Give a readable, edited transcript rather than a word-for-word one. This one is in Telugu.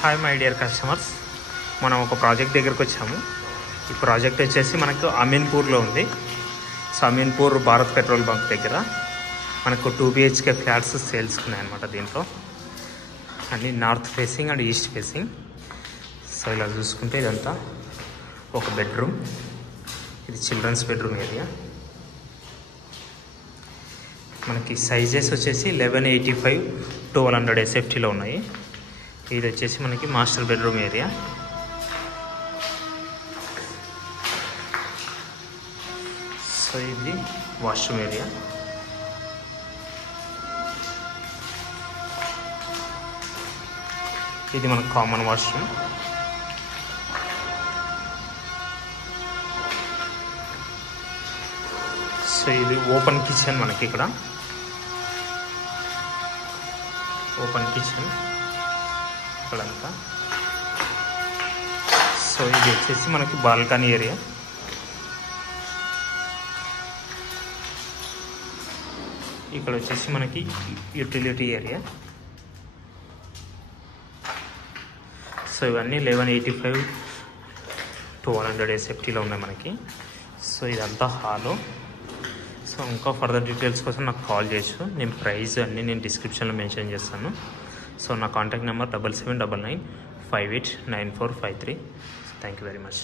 హాయ్ మై డియర్ కస్టమర్స్, మనం ఒక ప్రాజెక్ట్ దగ్గరికి వచ్చాము. ఈ ప్రాజెక్ట్ వచ్చేసి మనకు అమీన్పూర్లో ఉంది. So Ameenpur Bharat petrol bunk దగ్గర మనకు 2 BHK ఫ్లాట్స్ సేల్స్ ఉన్నాయన్నమాట. దీంట్లో అన్ని north facing and east facing. So ఇలా చూసుకుంటే ఇదంతా ఒక బెడ్రూమ్, ఇది చిల్డ్రన్స్ బెడ్రూమ్ ఏరియా. మనకి సైజెస్ వచ్చేసి 1185 1200 SFTలో ఉన్నాయి. ఇది వచ్చేసి మనకి మాస్టర్ బెడ్రూమ్ ఏరియా. సో ఇది వాష్రూమ్ ఏరియా. ఇది మనకు కామన్ వాష్రూమ్. సో ఇది ఓపెన్ కిచెన్, మనకి ఇక్కడ ఓపెన్ కిచెన్ ఇక్కడంతా. సో ఇది వచ్చేసి మనకి బాల్కనీ ఏరియా. ఇక్కడ వచ్చేసి మనకి యూటిలిటీ ఏరియా. సో ఇవన్నీ 1185 1200 SFTలో ఉన్నాయి మనకి. సో ఇదంతా హాలు. సో ఇంకా ఫర్దర్ డీటెయిల్స్ కోసం నాకు కాల్ చేయొచ్చు. నేను ప్రైస్ అన్నీ నేను డిస్క్రిప్షన్లో మెన్షన్ చేస్తాను. సో నా contact number 7799589453. Thank you very much.